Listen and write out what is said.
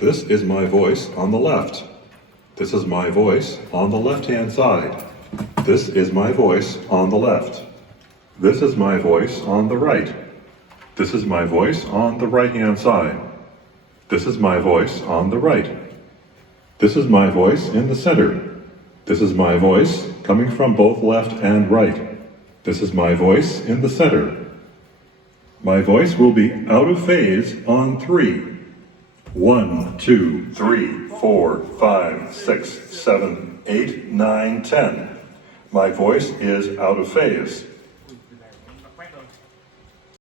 This is my voice on the left. This is my voice on the left-hand side. This is my voice on the left. This is my voice on the right. This is my voice on the right-hand side. This is my voice on the right. This is my voice in the center. This is my voice coming from both left and right. This is my voice in the center. My voice will be out of phase on 3. 1, 2, 3, 4, 5, 6, 7, 8, 9, 10. My voice is out of phase.